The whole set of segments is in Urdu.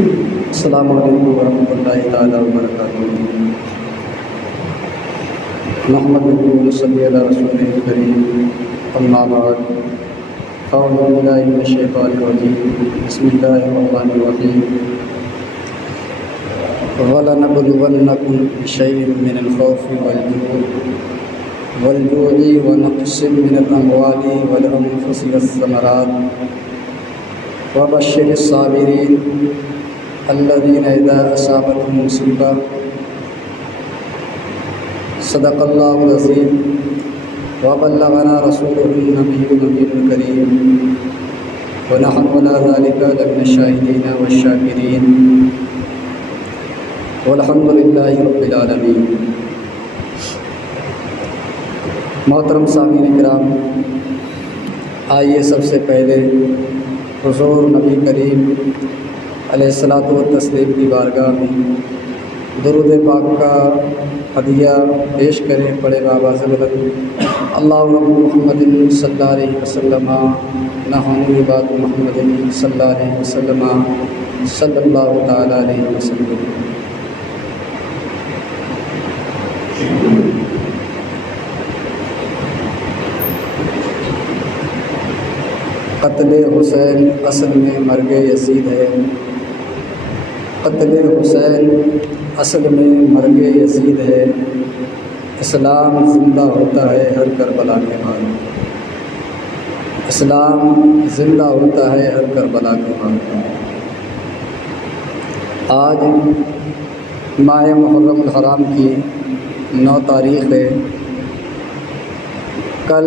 السلام علیکم ورحمۃ اللہ تعالیٰ وبرکاتہ۔ نحمدہ و نصلی علی رسولہ الکریم، اما بعد، اعوذ باللہ من الشیطان الرجیم، بسم اللہ الرحمن الرحیم۔ وَلَنَبْلُوَنَّكُم بِشَيْءٍ مِّنَ الْخَوْفِ وَالْجُوعِ وَنَقْصٍ مِّنَ الْأَمْوَالِ وَالْأَنفُسِ وَالثَّمَرَاتِ وَبَشِّرِ الصَّابِرِينَ الذين إذا أصابتهم مصيبة صدق الله العظيم وبلغنا رسوله النبي الكريم ونحن على ذلك لمن الشاهدين والشاكرين والحمد لله رب العالمين۔ محترم سامعین کرام، آئیے سب سے پہلے حضور نبی کریم علیہ الصلاۃ والتسلیم کی بارگاہ میں درود پاک کا ہدیہ پیش کریں۔ پڑھے بآواز بلند اللہم محمد صلی اللہ علیہ وسلم نحن عباد محمد صلی اللہ علیہ وسلم صلی اللہ تعالیٰ علیہ وسلم۔ قتل حسین اصل میں مرگ یزید ہے، قتل حسین اصل میں مرگ یزید ہے، اسلام زندہ ہوتا ہے ہر کربلا کے بعد، اسلام زندہ ہوتا ہے ہر کربلا کے بعد۔ آج ماہ محرم الحرام کی 9 تاریخ ہے، کل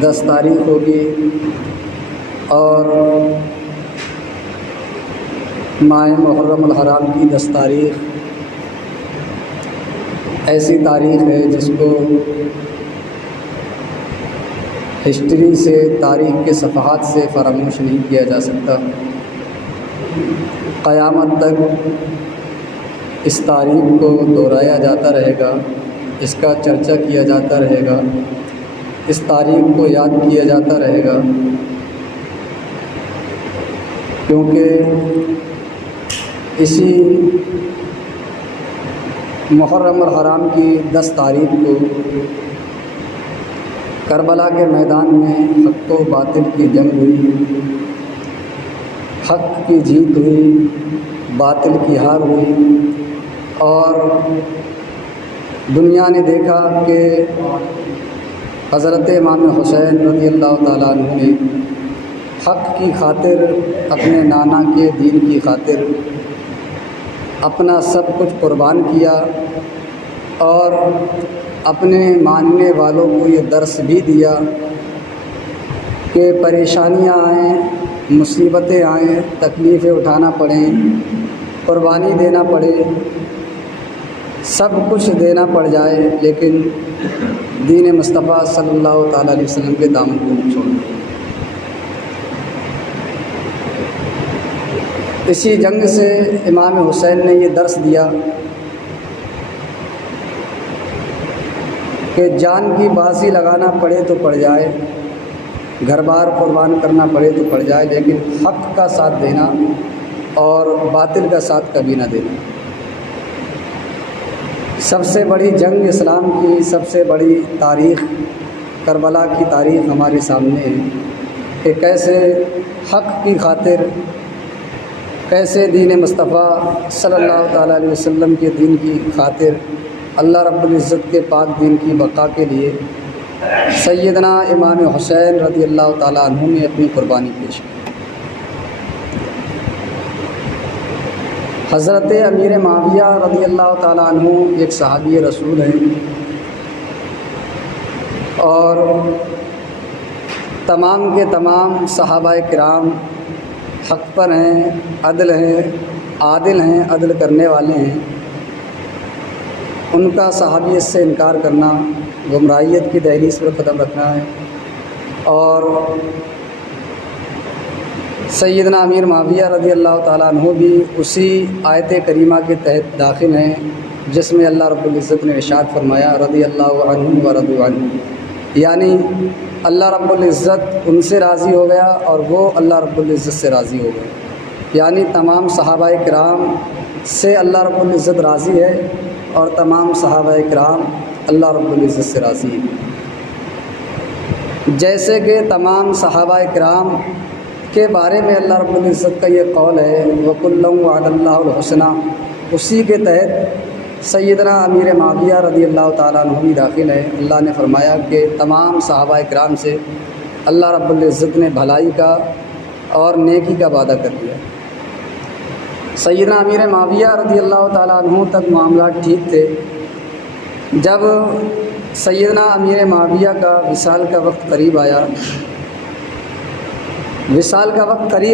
10 تاریخ ہوگی، اور ماہ محرم الحرام کی 10 تاریخ ایسی تاریخ ہے جس کو ہسٹری سے، تاریخ کے صفحات سے فراموش نہیں کیا جا سکتا۔ قیامت تک اس تاریخ کو دہرایا جاتا رہے گا، اس کا چرچا کیا جاتا رہے گا، اس تاریخ کو یاد کیا جاتا رہے گا، کیونکہ اسی محرم الحرام کی 10 تاریخ کو کربلا کے میدان میں حق و باطل کی جنگ ہوئی، حق کی جیت ہوئی، باطل کی ہار ہوئی، اور دنیا نے دیکھا کہ حضرت امام حسین رضی اللہ تعالیٰ عنہ نے حق کی خاطر، اپنے نانا کے دین کی خاطر اپنا سب کچھ قربان کیا، اور اپنے ماننے والوں کو یہ درس بھی دیا کہ پریشانیاں آئیں، مصیبتیں آئیں، تکلیفیں اٹھانا پڑیں، قربانی دینا پڑے، سب کچھ دینا پڑ جائے، لیکن دین مصطفیٰ صلی اللہ تعالیٰ علیہ وسلم کے دامن کو نہیں چھوڑنا۔ اسی جنگ سے امام حسین نے یہ درس دیا کہ جان کی بازی لگانا پڑے تو پڑ جائے، گھر بار قربان کرنا پڑے تو پڑ جائے، لیکن حق کا ساتھ دینا اور باطل کا ساتھ کبھی نہ دینا۔ سب سے بڑی جنگ اسلام کی، سب سے بڑی تاریخ کربلا کی تاریخ ہمارے سامنے ہے کہ کیسے حق کی خاطر، کیسے دین مصطفیٰ صلی اللہ تعالیٰ علیہ وسلم کے دین کی خاطر، اللہ رب العزت کے پاک دین کی بقا کے لیے سیدنا امام حسین رضی اللہ تعالیٰ عنہ نے اپنی قربانی پیش کی۔ حضرت امیر معاویہ رضی اللہ تعالیٰ عنہ ایک صحابی رسول ہیں، اور تمام کے تمام صحابہ کرام حق پر ہیں، عدل ہیں، عادل ہیں، عدل کرنے والے ہیں۔ ان کا صحابیت سے انکار کرنا گمراہیت کی دہلیز پر قدم رکھنا ہے، اور سیدنا امیر معاویہ رضی اللہ تعالیٰ عنہ بھی اسی آیت کریمہ کے تحت داخل ہیں جس میں اللہ رب العزت نے ارشاد فرمایا رضی اللہ عنہم ورضوا عنہ، یعنی اللہ رب العزت ان سے راضی ہو گیا اور وہ اللہ رب العزت سے راضی ہو گئے۔ یعنی تمام صحابہ کرام سے اللہ رب العزت راضی ہے اور تمام صحابہ کرام اللہ رب العزت سے راضی ہے۔ جیسے کہ تمام صحابہ کرام کے بارے میں اللہ رب العزت کا یہ قول ہے وَكُلًّا وَعَدَ اللَّهُ الْحُسْنَىٰ، اسی کے تحت سیدنا امیر معاویہ رضی اللہ تعالیٰ عنہ بھی داخل ہے۔ اللہ نے فرمایا کہ تمام صحابہ کرام سے اللہ رب العزت نے بھلائی کا اور نیکی کا وعدہ کر دیا۔ سیدنا امیر معاویہ رضی اللہ تعالیٰ عنہ تک معاملات ٹھیک تھے۔ جب سیدنا امیر معاویہ کا وصال کا وقت قریب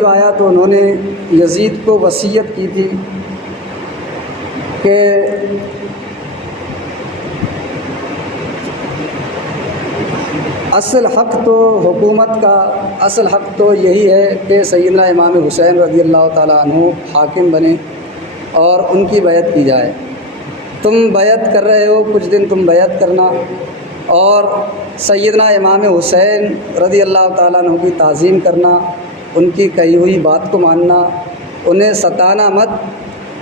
آیا تو انہوں نے یزید کو وصیت کی تھی کہ اصل حق تو حکومت کا اصل حق تو یہی ہے کہ سیدنا امام حسین رضی اللہ تعالیٰ عنہ حاکم بنے اور ان کی بیعت کی جائے۔ تم بیعت کر رہے ہو، کچھ دن تم بیعت کرنا اور سیدنا امام حسین رضی اللہ تعالیٰ عنہ کی تعظیم کرنا، ان کی کہی ہوئی بات کو ماننا، انہیں ستانا مت،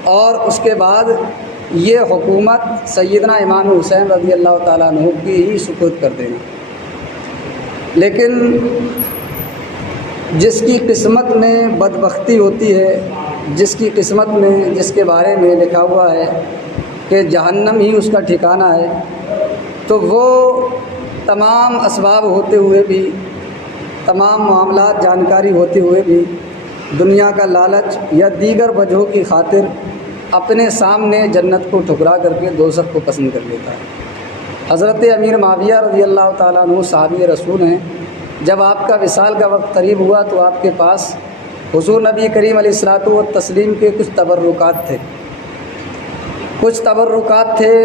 اور اس کے بعد یہ حکومت سیدنا امام حسین رضی اللہ تعالیٰ عنہ کی ہی سپرد کر دینا۔ لیکن جس کی قسمت میں بدبختی ہوتی ہے، جس کی قسمت میں جس کے بارے میں لکھا ہوا ہے کہ جہنم ہی اس کا ٹھکانہ ہے، تو وہ تمام اسباب ہوتے ہوئے بھی، تمام معاملات جانکاری ہوتے ہوئے بھی دنیا کا لالچ یا دیگر وجہوں کی خاطر اپنے سامنے جنت کو ٹھکرا کر کے دوزخ کو پسند کر لیتا ہے۔ حضرت امیر معاویہ رضی اللہ تعالیٰ عنہ صحابی رسول ہیں۔ جب آپ کا وصال کا وقت قریب ہوا تو آپ کے پاس حضور نبی کریم علیہ الصلوۃ والتسلیم کے کچھ تبرکات تھے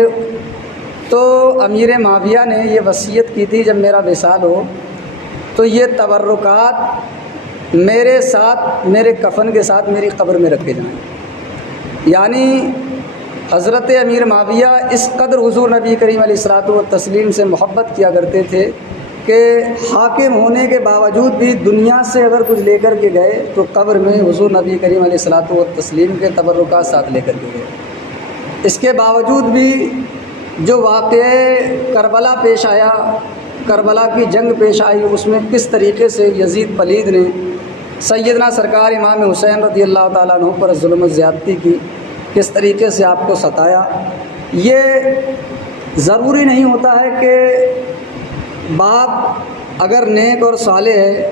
تو امیر معاویہ نے یہ وصیت کی تھی جب میرا وصال ہو تو یہ تبرکات میرے ساتھ، میرے کفن کے ساتھ میری قبر میں رکھے جائیں۔ یعنی حضرت امیر معاویہ اس قدر حضور نبی کریم علیہ الصلوۃ والتسلیم سے محبت کیا کرتے تھے کہ حاکم ہونے کے باوجود بھی دنیا سے اگر کچھ لے کر کے گئے تو قبر میں حضور نبی کریم علیہ الصلوۃ والتسلیم کے تبرکات ساتھ لے کر کے گئے۔ اس کے باوجود بھی جو واقعہ کربلا پیش آیا، کربلا کی جنگ پیش آئی، اس میں کس طریقے سے یزید پلید نے سیدنا سرکار امام حسین رضی اللہ تعالیٰ عنہ پر ظلم و زیادتی کی، کس طریقے سے آپ کو ستایا۔ یہ ضروری نہیں ہوتا ہے کہ باپ اگر نیک اور صالح ہے،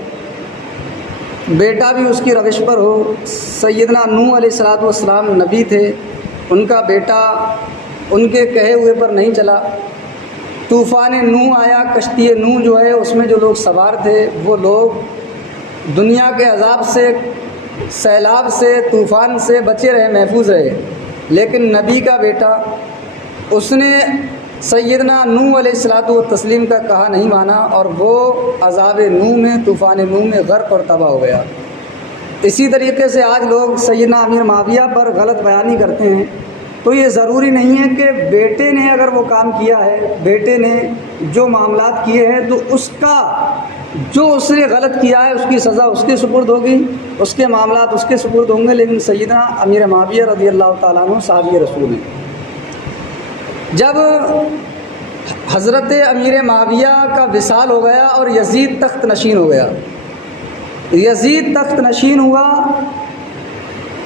بیٹا بھی اس کی روش پر ہو۔ سیدنا نوح علیہ الصلوۃ والسلام نبی تھے، ان کا بیٹا ان کے کہے ہوئے پر نہیں چلا، طوفان نوح آیا، کشتی نوح جو ہے اس میں جو لوگ سوار تھے وہ لوگ دنیا کے عذاب سے، سیلاب سے، طوفان سے بچے رہے، محفوظ رہے، لیکن نبی کا بیٹا اس نے سیدنا نوح علیہ الصلوۃ والتسلیم کا کہا نہیں مانا اور وہ عذاب نوح میں، طوفان نوح میں غرق اور تباہ ہو گیا۔ اسی طریقے سے آج لوگ سیدنا امیر معاویہ پر غلط بیانی کرتے ہیں، تو یہ ضروری نہیں ہے کہ بیٹے نے اگر وہ کام کیا ہے، بیٹے نے جو معاملات کیے ہیں تو اس کا جو اس نے غلط کیا ہے اس کی سزا اس کے سپرد ہوگی، اس کے معاملات اس کے سپرد ہوں گے۔ لیکن سیدنا امیر معاویہ رضی اللہ تعالیٰ عنہ صحابی رسول ہیں۔ جب حضرت امیر معاویہ کا وصال ہو گیا اور یزید تخت نشین ہو گیا، یزید تخت نشین ہوا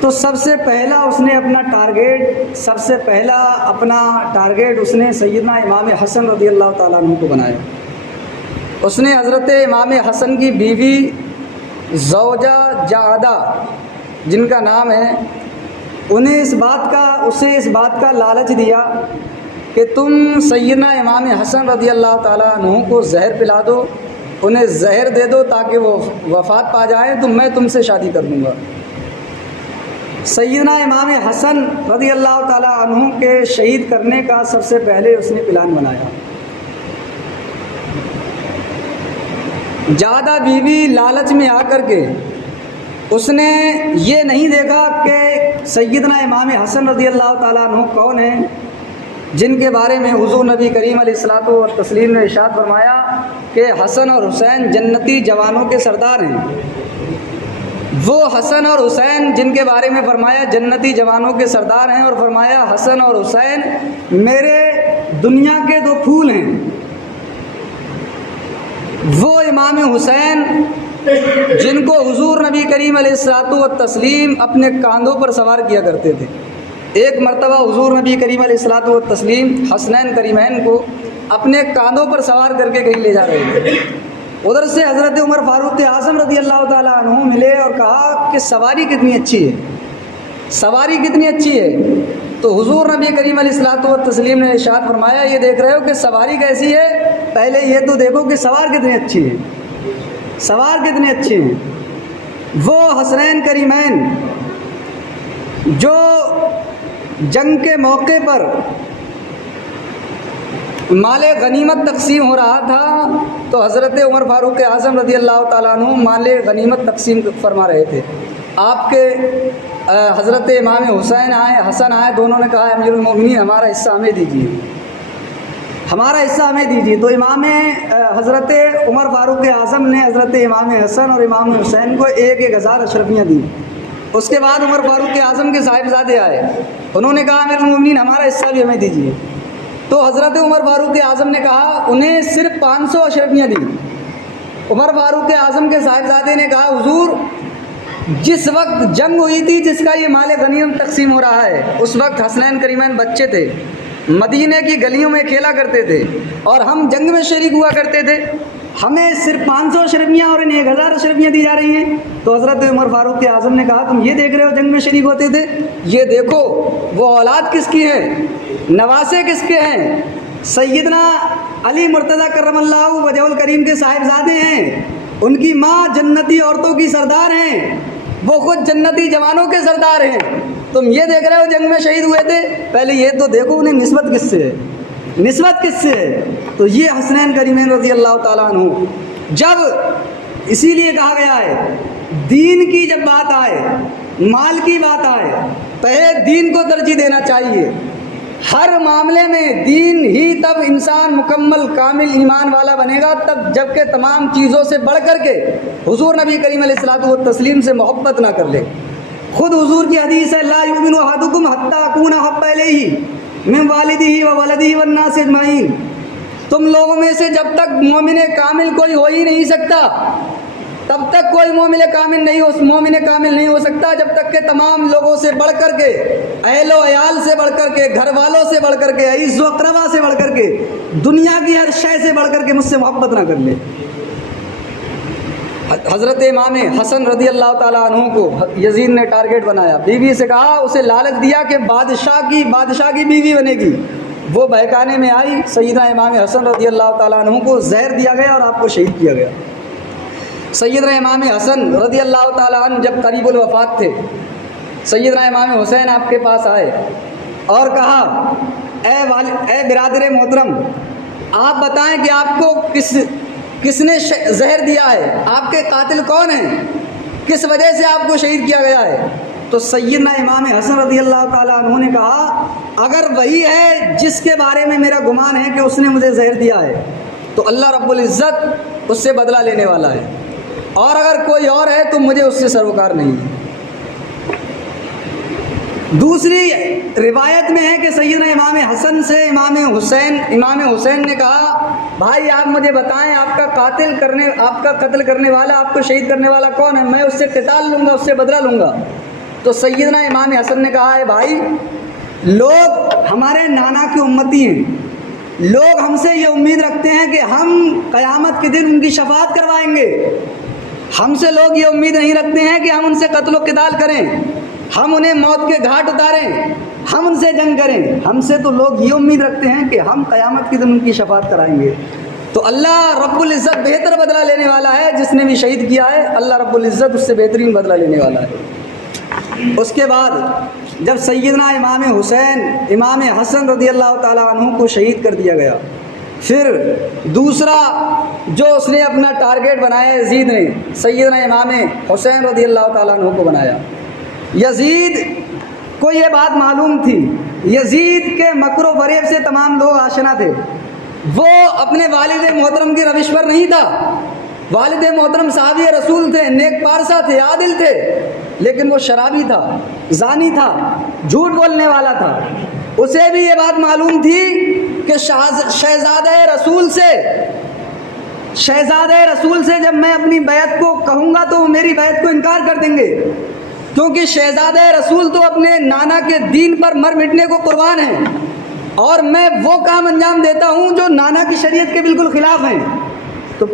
تو سب سے پہلا ٹارگیٹ اس نے سیدنا امام حسن رضی اللہ تعالیٰ عنہ کو بنایا۔ اس نے حضرت امام حسن کی بیوی زوجہ جعدہ جن کا نام ہے، اسے اس بات کا لالچ دیا کہ تم سیدنا امام حسن رضی اللہ تعالیٰ عنہ کو زہر پلا دو، انہیں زہر دے دو تاکہ وہ وفات پا جائیں تو میں تم سے شادی کر دوں گا۔ سیدنا امام حسن رضی اللہ تعالیٰ عنہ کے شہید کرنے کا سب سے پہلے اس نے پلان بنایا۔ زیادہ بیوی لالچ میں آ کر کے اس نے یہ نہیں دیکھا کہ سیدنا امام حسن رضی اللہ تعالیٰ عنہ کون ہیں، جن کے بارے میں حضور نبی کریم علیہ الصلوۃ والتسلیم نے ارشاد فرمایا کہ حسن اور حسین جنتی جوانوں کے سردار ہیں۔ وہ حسن اور حسین جن کے بارے میں فرمایا جنتی جوانوں کے سردار ہیں، اور فرمایا حسن اور حسین میرے دنیا کے دو پھول ہیں، وہ امام حسین جن کو حضور نبی کریم علیہ الصلوۃ والتسلیم اپنے کاندھوں پر سوار کیا کرتے تھے۔ ایک مرتبہ حضور نبی کریم علیہ الصلوۃ والتسلیم حسنین کریمین کو اپنے کاندھوں پر سوار کر کے کہیں لے جا رہے تھے۔ ادھر سے حضرت عمر فاروق اعظم رضی اللہ تعالیٰ عنہ ملے اور کہا کہ سواری کتنی اچھی ہے، سواری کتنی اچھی ہے۔ تو حضور نبی کریم علیہ الصلوۃ والتسلیم نے ارشاد فرمایا یہ دیکھ رہے ہو کہ سواری کیسی ہے، پہلے یہ تو دیکھو کہ سوار کتنی اچھی ہے، سوار کتنے اچھے ہیں۔ وہ حسنین کریمین جو جنگ کے موقع پر مال غنیمت تقسیم ہو رہا تھا تو حضرت عمر فاروق اعظم رضی اللہ تعالیٰ عنہ مال غنیمت تقسیم فرما رہے تھے۔ آپ کے حضرت امام حسین آئے، حسن آئے، دونوں نے کہا امیر المومنین ہمارا حصہ ہمیں دیجیے، ہمارا حصہ ہمیں دیجیے۔ تو امام حضرت عمر فاروق اعظم نے حضرت امام حسن اور امام حسین کو 1,000 اشرفیاں دیں۔ اس کے بعد عمر فاروق اعظم کے صاحبزادے آئے، انہوں نے کہا امیر المومنین ہمارا حصہ بھی ہمیں دیجیے۔ تو حضرت عمر فاروق اعظم نے کہا انہیں صرف 500 اشرفیاں دیں۔ عمر فاروق اعظم کے صاحبزادے نے کہا حضور جس وقت جنگ ہوئی تھی جس کا یہ مال غنیمت تقسیم ہو رہا ہے اس وقت حسنین کریمین بچے تھے، مدینے کی گلیوں میں کھیلا کرتے تھے اور ہم جنگ میں شریک ہوا کرتے تھے، ہمیں صرف 500 اشرفیاں اور انہیں 1,000 اشرفیاں دی جا رہی ہیں۔ تو حضرت عمر فاروق اعظم نے کہا تم یہ دیکھ رہے ہو جنگ میں شریک ہوتے تھے، یہ دیکھو وہ اولاد کس کی ہیں، نواسے کس کے ہیں، سیدنا علی مرتضیٰ کرم اللہ وجہہ الکریم کے صاحبزادے ہیں، ان کی ماں جنتی عورتوں کی سردار ہیں، وہ خود جنتی جوانوں کے سردار ہیں، تم یہ دیکھ رہے ہو جنگ میں شہید ہوئے تھے، پہلے یہ تو دیکھو انہیں نسبت کس سے ہے، نسبت کس سے ہے۔ تو یہ حسنین کریمین رضی اللہ تعالیٰ عنہ، جب اسی لیے کہا گیا ہے دین کی جب بات آئے، مال کی بات آئے، پہلے دین کو ترجیح دینا چاہیے۔ ہر معاملے میں دین ہی تب انسان مکمل کامل ایمان والا بنے گا تب جب کہ تمام چیزوں سے بڑھ کر کے حضور نبی کریم علیہ الصلوۃ والتسلیم سے محبت نہ کر لے۔ خود حضور کی حدیث ہے لا یؤمن احدکم حتی اکون احب الیہ من والدہ وولدہ والناس اجمعین، تم لوگوں میں سے جب تک مومن کامل کوئی ہو ہی نہیں سکتا، تب تک کوئی مومن کامل نہیں ہو سکتا جب تک کہ تمام لوگوں سے بڑھ کر کے، اہل و عیال سے بڑھ کر کے، گھر والوں سے بڑھ کر کے، عزیز و اقربا سے بڑھ کر کے، دنیا کی ہر شے سے بڑھ کر کے مجھ سے محبت نہ کر لے۔ حضرت امام حسن رضی اللہ تعالیٰ عنہ کو یزید نے ٹارگٹ بنایا، بیوی سے کہا، اسے لالچ دیا کہ بادشاہ کی بیوی بنے گی، وہ بہکانے میں آئی، سیدنا امام حسن رضی اللہ تعالیٰ عنہ کو زہر دیا گیا اور آپ کو شہید کیا گیا۔ سیدنا امام حسن رضی اللہ تعالیٰ عنہ جب قریب الوفات تھے، سیدنا امام حسین آپ کے پاس آئے اور کہا اے برادر محترم، آپ بتائیں کہ آپ کو کس نے زہر دیا ہے، آپ کے قاتل کون ہیں، کس وجہ سے آپ کو شہید کیا گیا ہے؟ تو سیدنا امام حسن رضی اللہ تعالیٰ عنہ نے کہا اگر وہی ہے جس کے بارے میں میرا گمان ہے کہ اس نے مجھے زہر دیا ہے تو اللہ رب العزت اس سے بدلہ لینے والا ہے، اور اگر کوئی اور ہے تو مجھے اس سے سروکار نہیں ہے۔ دوسری روایت میں ہے کہ سیدنا امام حسن سے امام حسین نے کہا بھائی آپ مجھے بتائیں آپ کا قتل کرنے والا، آپ کو شہید کرنے والا کون ہے، میں اس سے قتال لوں گا، اس سے بدلہ لوں گا۔ تو سیدنا امام حسن نے کہا ہے بھائی لوگ ہمارے نانا کی امتی ہیں، لوگ ہم سے یہ امید رکھتے ہیں کہ ہم قیامت کے دن ان کی شفاعت کروائیں گے، ہم سے لوگ یہ امید نہیں رکھتے ہیں کہ ہم ان سے قتل و قتال کریں، ہم انہیں موت کے گھاٹ اتاریں، ہم ان سے جنگ کریں، ہم سے تو لوگ یہ امید رکھتے ہیں کہ ہم قیامت کے دن ان کی شفاعت کرائیں گے۔ تو اللہ رب العزت بہتر بدلہ لینے والا ہے، جس نے بھی شہید کیا ہے اللہ رب العزت اس سے بہترین بدلہ لینے والا ہے۔ اس کے بعد جب سیدنا امام حسین امام حسن رضی اللہ تعالیٰ عنہ کو شہید کر دیا گیا، پھر دوسرا جو اس نے اپنا ٹارگٹ بنایا یزید نے سیدنا امام حسین رضی اللہ تعالیٰ عنہ کو بنایا۔ یزید کو یہ بات معلوم تھی، یزید کے مکر و فریب سے تمام لوگ آشنا تھے، وہ اپنے والد محترم کی روش پر نہیں تھا، والد محترم صحابی رسول تھے، نیک پارسا تھے، عادل تھے، لیکن وہ شرابی تھا، زانی تھا، جھوٹ بولنے والا تھا۔ اسے بھی یہ بات معلوم تھی کہ شہزادہ رسول سے جب میں اپنی بیعت کو کہوں گا تو وہ میری بیعت کو انکار کر دیں گے، کیونکہ شہزادہ رسول تو اپنے نانا کے دین پر مر مٹنے کو قربان ہیں، اور میں وہ کام انجام دیتا ہوں جو نانا کی شریعت کے بالکل خلاف ہیں۔ تو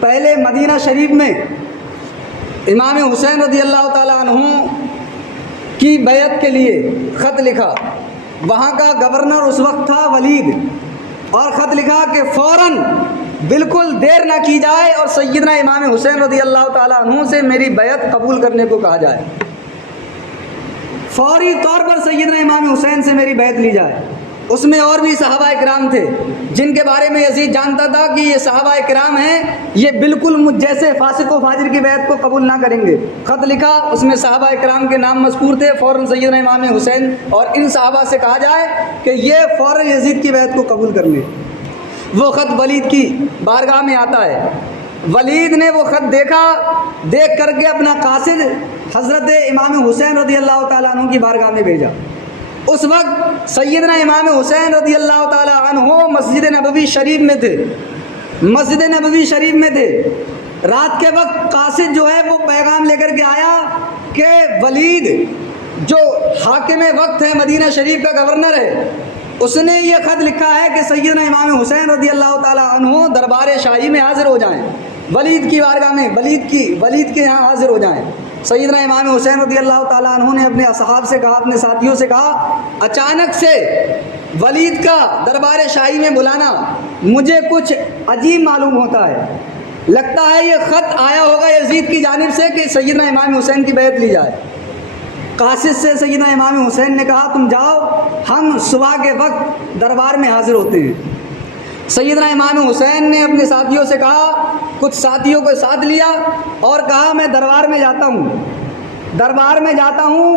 پہلے مدینہ شریف میں امام حسین رضی اللہ تعالیٰ عنہ کی بیعت کے لیے خط لکھا۔ وہاں کا گورنر اس وقت تھا ولید، اور خط لکھا کہ فوراً بالکل دیر نہ کی جائے اور سیدنا امام حسین رضی اللہ تعالیٰ عنہ سے میری بیعت قبول کرنے کو کہا جائے، فوری طور پر سیدنا امام حسین سے میری بیعت لی جائے۔ اس میں اور بھی صحابہ کرام تھے جن کے بارے میں یزید جانتا تھا کہ یہ صحابہ کرام ہیں، یہ بالکل مجھ جیسے فاسق و فاجر کی بیعت کو قبول نہ کریں گے۔ خط لکھا، اس میں صحابہ کرام کے نام مذکور تھے، فوراً سیدنا امام حسین اور ان صحابہ سے کہا جائے کہ یہ فوراً یزید کی بیعت کو قبول کر لیں۔ وہ خط ولید کی بارگاہ میں آتا ہے، ولید نے وہ خط دیکھ کر کے اپنا قاصد حضرت امام حسین رضی اللہ تعالیٰ عنہ کی بارگاہ میں بھیجا۔ اس وقت سیدنا امام حسین رضی اللہ تعالیٰ عنہ مسجد نبوی شریف میں تھے۔ رات کے وقت قاصد جو ہے وہ پیغام لے کر کے آیا کہ ولید جو حاکم وقت ہے، مدینہ شریف کا گورنر ہے، اس نے یہ خط لکھا ہے کہ سیدنا امام حسین رضی اللہ تعالیٰ عنہ دربار شاہی میں حاضر ہو جائیں، ولید کی بارگاہ میں ولید کے یہاں حاضر ہو جائیں۔ سیدنا امام حسین رضی اللہ تعالیٰ عنہ نے اپنے اصحاب سے کہا، اپنے ساتھیوں سے کہا، اچانک سے ولید کا دربار شاہی میں بلانا مجھے کچھ عجیب معلوم ہوتا ہے، لگتا ہے یہ خط آیا ہوگا یزید کی جانب سے کہ سیدنا امام حسین کی بیعت لی جائے۔ قاصد سے سیدنا امام حسین نے کہا، تم جاؤ، ہم صبح کے وقت دربار میں حاضر ہوتے ہیں۔ سیدنا امام حسین نے اپنے ساتھیوں سے کہا، کچھ ساتھیوں کو ساتھ لیا اور کہا، میں دربار میں جاتا ہوں،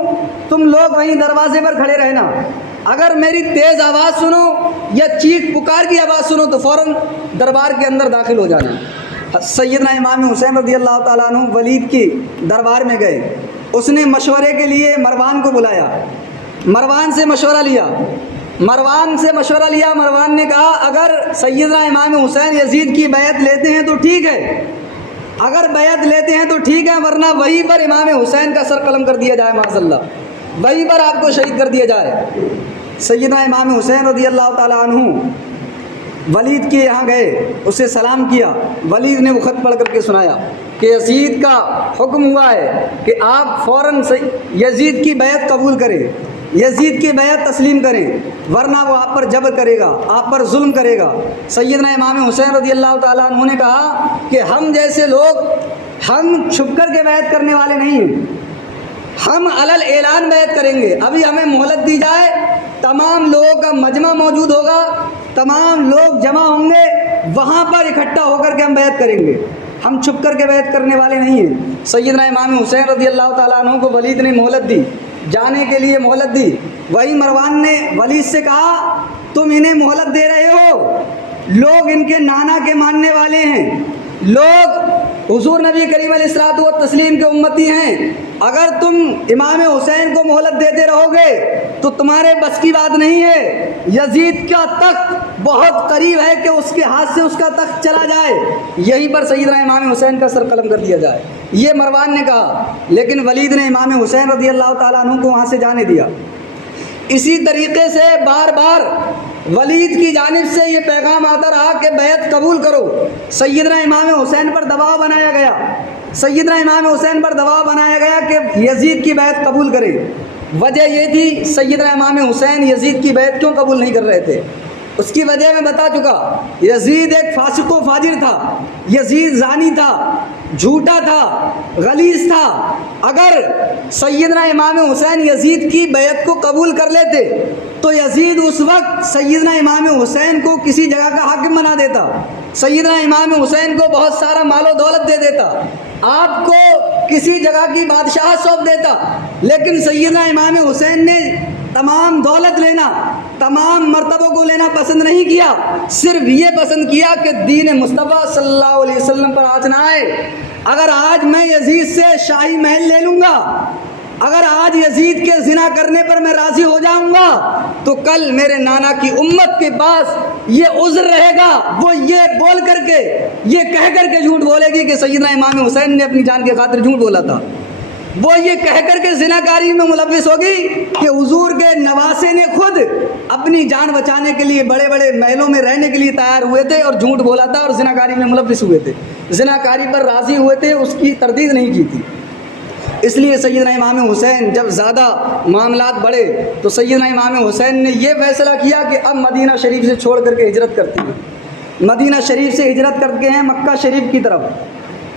تم لوگ وہیں دروازے پر کھڑے رہنا، اگر میری تیز آواز سنو یا چیخ پکار کی آواز سنو تو فوراً دربار کے اندر داخل ہو جانا۔ سیدنا امام حسین رضی اللہ تعالیٰ عنہ ولید کی دربار میں گئے، اس نے مشورے کے لیے مروان کو بلایا، مروان سے مشورہ لیا۔ مروان نے کہا، اگر سیدنا امام حسین یزید کی بیعت لیتے ہیں تو ٹھیک ہے، ورنہ وہیں پر امام حسین کا سر قلم کر دیا جائے، معاذ اللہ، وہیں پر آپ کو شہید کر دیا جائے۔ سیدنا امام حسین رضی اللہ تعالیٰ عنہ ولید کے یہاں گئے، اسے سلام کیا۔ ولید نے وہ خط پڑھ کر کے سنایا کہ یزید کا حکم ہوا ہے کہ آپ فوراً یزید کی بیعت قبول کریں، یزید کی بیعت تسلیم کریں، ورنہ وہ آپ پر جبر کرے گا، آپ پر ظلم کرے گا۔ سیدنا امام حسین رضی اللہ تعالیٰ عنہ نے کہا کہ ہم جیسے لوگ، ہم چھپ کر کے بیعت کرنے والے نہیں ہیں، ہم علل اعلان بیعت کریں گے، ابھی ہمیں مہلت دی جائے، تمام لوگوں کا مجمع موجود ہوگا، تمام لوگ جمع ہوں گے، وہاں پر اکٹھا ہو کر کے ہم بیعت کریں گے، ہم چھپ کر کے بیعت کرنے والے نہیں ہیں۔ سیدنا امام حسین رضی اللہ تعالیٰ عنہ کو ولید نے مہلت دی، جانے کے لیے مہلت دی۔ وہی مروان نے ولید سے کہا، تم انہیں مہلت دے رہے ہو، لوگ ان کے نانا کے ماننے والے ہیں، لوگ حضور نبی کریم علیہ الصلوۃ والتسلیم کے امتی ہیں، اگر تم امام حسین کو مہلت دیتے رہو گے تو تمہارے بس کی بات نہیں ہے، یزید کا تخت بہت قریب ہے کہ اس کے ہاتھ سے اس کا تخت چلا جائے، یہیں پر سیدنا امام حسین کا سر قلم کر دیا جائے، یہ مروان نے کہا۔ لیکن ولید نے امام حسین رضی اللہ تعالیٰ عنہ کو وہاں سے جانے دیا۔ اسی طریقے سے بار بار ولید کی جانب سے یہ پیغام آتا رہا کہ بیعت قبول کرو۔ سیدنا امام حسین پر دباؤ بنایا گیا کہ یزید کی بیعت قبول کریں۔ وجہ یہ تھی، سیدنا امام حسین یزید کی بیعت کیوں قبول نہیں کر رہے تھے، اس کی وجہ میں بتا چکا۔ یزید ایک فاسق و فاجر تھا، یزید زانی تھا، جھوٹا تھا، غلیظ تھا۔ اگر سیدنا امام حسین یزید کی بیعت کو قبول کر لیتے تو یزید اس وقت سیدنا امام حسین کو کسی جگہ کا حاکم بنا دیتا، سیدنا امام حسین کو بہت سارا مال و دولت دے دیتا، آپ کو کسی جگہ کی بادشاہ سونپ دیتا، لیکن سیدنا امام حسین نے تمام دولت لینا، تمام مرتبوں کو لینا پسند نہیں کیا، صرف یہ پسند کیا کہ دین مصطفیٰ صلی اللہ علیہ وسلم پر آج نہ آئے۔ اگر آج میں یزید سے شاہی محل لے لوں گا، اگر آج یزید کے زنا کرنے پر میں راضی ہو جاؤں گا، تو کل میرے نانا کی امت کے پاس یہ عذر رہے گا، وہ یہ بول کر کے، یہ کہہ کر کے جھوٹ بولے گی کہ سیدنا امام حسین نے اپنی جان کے خاطر جھوٹ بولا تھا، وہ یہ کہہ کر کے زنا کاری میں ملوث ہوگی کہ حضور کے نواسے نے خود اپنی جان بچانے کے لیے بڑے بڑے محلوں میں رہنے کے لیے تیار ہوئے تھے اور جھوٹ بولا تھا اور زنا کاری میں ملوث ہوئے تھے، زنا کاری پر راضی ہوئے تھے، اس کی تردید نہیں کی تھی۔ اس لیے سیدنا امام حسین جب زیادہ معاملات بڑھے تو سیدنا امام حسین نے یہ فیصلہ کیا کہ اب مدینہ شریف سے چھوڑ کر کے ہجرت کرتے ہیں، مدینہ شریف سے ہجرت کر کے ہیں مکہ شریف کی طرف۔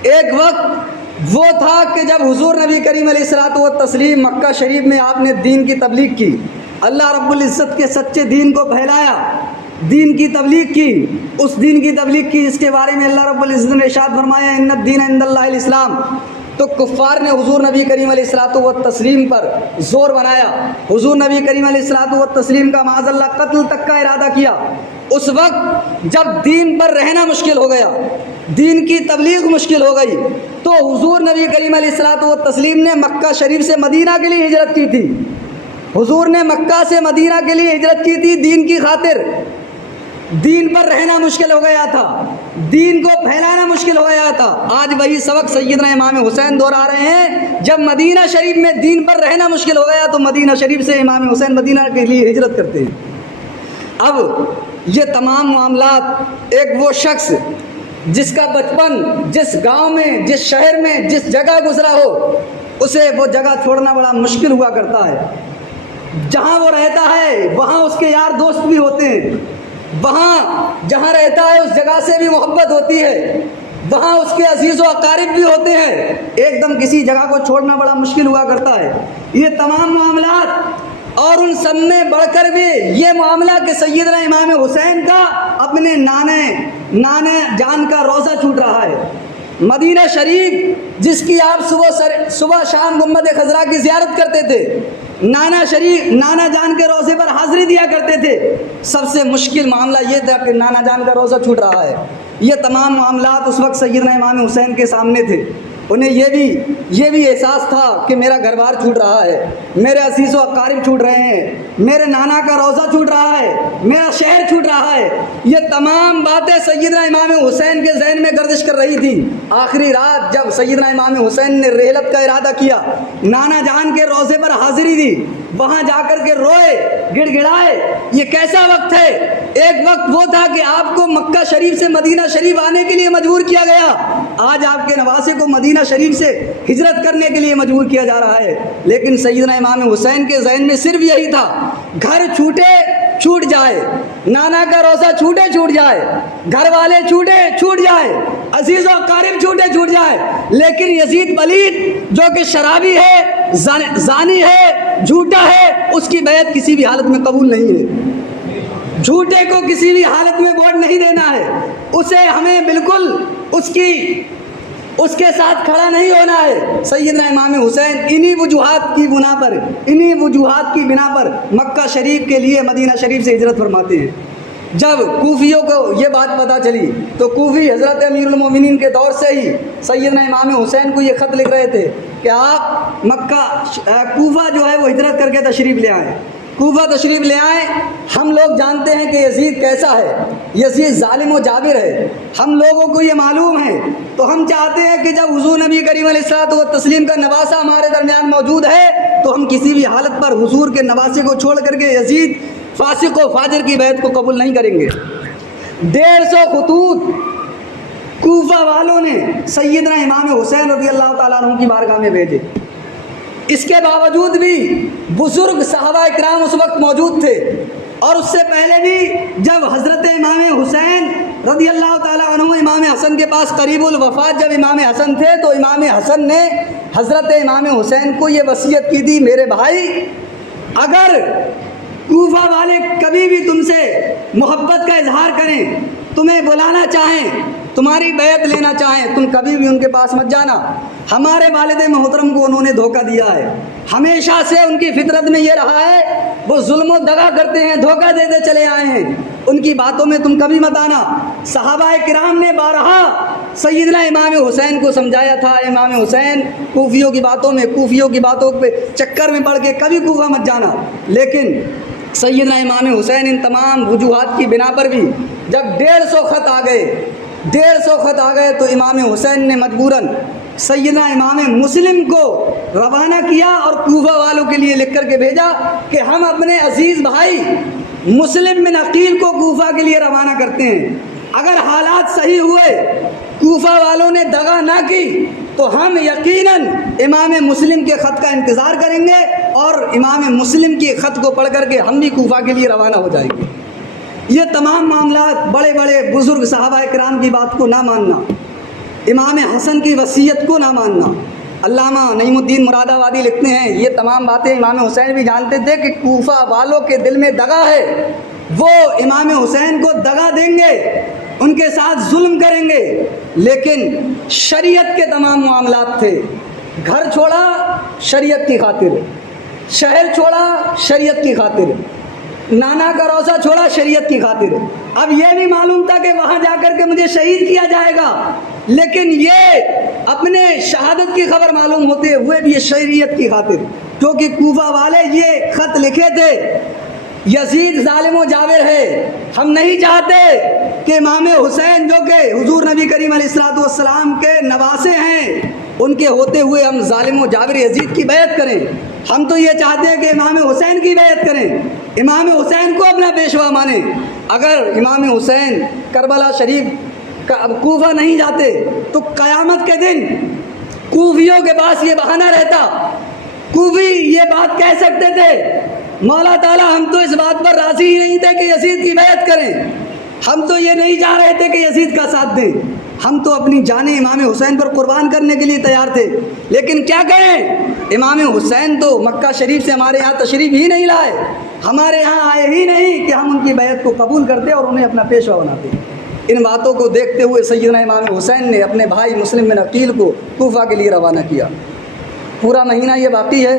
ایک وقت وہ تھا کہ جب حضور نبی کریم علیہ الصلوۃ والتسلیم مکہ شریف میں آپ نے دین کی تبلیغ کی، اللہ رب العزت کے سچے دین کو پھیلایا، دین کی تبلیغ کی، اس دین کی تبلیغ کی جس کے بارے میں اللہ رب العزت نے ارشاد فرمایا ان الدین عند اللہ الاسلام۔ تو کفار نے حضور نبی کریم علیہ الصلوۃ والتسلیم پر زور بنایا، حضور نبی کریم علیہ الصلوۃ والتسلیم کا معاذ اللہ قتل تک کا ارادہ کیا۔ اس وقت جب دین پر رہنا مشکل ہو گیا، دین کی تبلیغ مشکل ہو گئی، تو حضور نبی کریم علیہ الصلوۃ والتسلیم نے مکہ شریف سے مدینہ کے لیے ہجرت کی تھی، حضور نے مکہ سے مدینہ کے لیے ہجرت کی تھی دین کی خاطر۔ دین پر رہنا مشکل ہو گیا تھا، دین کو پھیلانا مشکل ہو گیا تھا۔ آج وہی سبق سیدنا امام حسین دہرا رہے ہیں، جب مدینہ شریف میں دین پر رہنا مشکل ہو گیا تو مدینہ شریف سے امام حسین مدینہ کے لیے ہجرت کرتے ہیں۔ اب یہ تمام معاملات ایک وہ شخص جس کا بچپن جس گاؤں میں، جس شہر میں، جس جگہ گزرا ہو، اسے وہ جگہ چھوڑنا بڑا مشکل ہوا کرتا ہے۔ جہاں وہ رہتا ہے وہاں اس کے یار دوست بھی ہوتے ہیں، وہاں جہاں رہتا ہے اس جگہ سے بھی محبت ہوتی ہے، وہاں اس کے عزیز و اقارب بھی ہوتے ہیں، ایک دم کسی جگہ کو چھوڑنا بڑا مشکل ہوا کرتا ہے۔ یہ تمام معاملات اور ان سب میں بڑھ کر بھی یہ معاملہ کہ سیدنا امام حسین کا اپنے نانے جان کا روزہ چھوٹ رہا ہے، مدینہ شریف جس کی آپ صبح شام گنبد خضرا کی زیارت کرتے تھے، نانا جان کے روزے پر حاضری دیا کرتے تھے، سب سے مشکل معاملہ یہ تھا کہ نانا جان کا روزہ چھوٹ رہا ہے۔ یہ تمام معاملات اس وقت سیدنا امام حسین کے سامنے تھے، انہیں یہ بھی احساس تھا کہ میرا گھر بار چھوٹ رہا ہے، میرے عزیز و اقارب چھوٹ رہے ہیں، میرے نانا کا روزہ چھوٹ رہا ہے، میرا شہر چھوٹ رہا ہے۔ یہ تمام باتیں سیدنا امام حسین کے ذہن میں گردش کر رہی تھی۔ آخری رات جب سیدنا امام حسین نے رحلت کا ارادہ کیا، نانا جان کے روزے پر حاضری دی، وہاں جا کر کے روئے، گڑ گڑائے۔ یہ کیسا وقت ہے؟ ایک وقت وہ تھا کہ آپ کو مکہ شریف سے مدینہ شریف آنے کے لیے مجبور کیا گیا، آج آپ کے نواسے کو مدینہ شریف سے ہجرت کرنے کے لیے مجبور کیا جا رہا ہے۔ لیکن سیدنا امام حسین کے ذہن میں صرف یہی تھا، گھر چھوٹے چھوٹ جائے، نانا کا روزہ چھوٹے چھوٹ جائے، گھر والے چھوٹے چھوٹ جائے، عزیز و اقارب چھوٹے چھوٹ جائے، لیکن یزید پلید جو کہ شرابی ہے، زانی ہے، جھوٹا ہے، اس کی بیعت کسی بھی حالت میں قبول نہیں ہے۔ جھوٹے کو کسی بھی حالت میں ووٹ نہیں دینا ہے، اسے ہمیں بالکل اس کے ساتھ کھڑا نہیں ہونا ہے۔ سیدنا امام حسین انہی وجوہات کی بنا پر مکہ شریف کے لیے مدینہ شریف سے ہجرت فرماتے ہیں۔ جب کوفیوں کو یہ بات پتہ چلی تو کوفی حضرت امیر المومنین کے دور سے ہی سیدنا امام حسین کو یہ خط لکھ رہے تھے کہ آپ کوفہ جو ہے وہ ہجرت کر کے تشریف لے آئیں، کوفہ تشریف لے آئیں۔ ہم لوگ جانتے ہیں کہ یزید کیسا ہے، یزید ظالم و جابر ہے، ہم لوگوں کو یہ معلوم ہے، تو ہم چاہتے ہیں کہ جب حضور نبی کریم علیہ الصلوۃ والتسلیم کا نواسہ ہمارے درمیان موجود ہے تو ہم کسی بھی حالت پر حضور کے نواسے کو چھوڑ کر کے یزید فاسق و فاجر کی بیعت کو قبول نہیں کریں گے۔ 150 خطوط کوفہ والوں نے سیدنا امام حسین رضی اللہ تعالیٰ عنہ کی بارگاہ میں بھیجے۔ اس کے باوجود بھی بزرگ صحابہ کرام اس وقت موجود تھے، اور اس سے پہلے بھی جب حضرت امام حسین رضی اللہ تعالیٰ عنہ امام حسن کے پاس قریب الوفات جب امام حسن تھے تو امام حسن نے حضرت امام حسین کو یہ وصیت کی تھی، میرے بھائی اگر کوفہ والے کبھی بھی تم سے محبت کا اظہار کریں، تمہیں بلانا چاہیں، تمہاری بیعت لینا چاہیں تم کبھی بھی ان کے پاس مت جانا۔ ہمارے والد محترم کو انہوں نے دھوکہ دیا ہے، ہمیشہ سے ان کی فطرت میں یہ رہا ہے، وہ ظلم و دغا کرتے ہیں، دھوکہ دیتے چلے آئے ہیں، ان کی باتوں میں تم کبھی مت آنا۔ صحابہ کرام نے بارہا سیدنا امام حسین کو سمجھایا تھا، امام حسین کوفیوں کی باتوں پہ چکر میں پڑ کے کبھی کوفہ مت جانا، لیکن سیدنا امام حسین ان تمام وجوہات کی بنا پر بھی جب 150 خط آ گئے تو امام حسین نے مجبوراً سیدنا امام مسلم کو روانہ کیا اور کوفہ والوں کے لیے لکھ کر کے بھیجا کہ ہم اپنے عزیز بھائی مسلم بن عقیل کو کوفہ کے لیے روانہ کرتے ہیں، اگر حالات صحیح ہوئے، کوفہ والوں نے دغا نہ کی تو ہم یقیناً امام مسلم کے خط کا انتظار کریں گے اور امام مسلم کے خط کو پڑھ کر کے ہم بھی کوفہ کے لیے روانہ ہو جائیں گے۔ یہ تمام معاملات بڑے بڑے بزرگ صحابہ کرام کی بات کو نہ ماننا، امام حسن کی وصیت کو نہ ماننا۔ علامہ نعیم الدین مراد آبادی لکھتے ہیں یہ تمام باتیں امام حسین بھی جانتے تھے کہ کوفہ والوں کے دل میں دغا ہے، وہ امام حسین کو دغا دیں گے، ان کے ساتھ ظلم کریں گے، لیکن شریعت کے تمام معاملات تھے۔ گھر چھوڑا شریعت کی خاطر، شہر چھوڑا شریعت کی خاطر، نانا کا روزہ چھوڑا شریعت کی خاطر۔ اب یہ بھی معلوم تھا کہ وہاں جا کر کے مجھے شہید کیا جائے گا، لیکن یہ اپنے شہادت کی خبر معلوم ہوتے ہوئے بھی یہ شریعت کی خاطر، کیونکہ کوفہ والے یہ خط لکھے تھے یزید ظالم و جابر ہے، ہم نہیں چاہتے کہ امام حسین جو کہ حضور نبی کریم علیہ الصلوۃ والسلام کے نواسے ہیں، ان کے ہوتے ہوئے ہم ظالم و جابر یزید کی بیعت کریں، ہم تو یہ چاہتے ہیں کہ امام حسین کی بیعت کریں، امام حسین کو اپنا پیشوا مانیں۔ اگر امام حسین کربلا شریف کوفہ نہیں جاتے تو قیامت کے دن کوفیوں کے پاس یہ بہانہ رہتا، کوفی یہ بات کہہ سکتے تھے مولا تعالیٰ ہم تو اس بات پر راضی ہی نہیں تھے کہ یزید کی بیعت کریں، ہم تو یہ نہیں چاہ رہے تھے کہ یزید کا ساتھ دیں، ہم تو اپنی جانیں امام حسین پر قربان کرنے کے لیے تیار تھے، لیکن کیا کریں، امام حسین تو مکہ شریف سے ہمارے یہاں تشریف ہی نہیں لائے، ہمارے یہاں آئے ہی نہیں کہ ہم ان کی بیعت کو قبول کرتے اور انہیں اپنا پیشوا بناتے۔ ان باتوں کو دیکھتے ہوئے سیدنا امام حسین نے اپنے بھائی مسلم بن عقیل کو کوفہ کے لیے روانہ کیا۔ پورا مہینہ یہ باقی ہے۔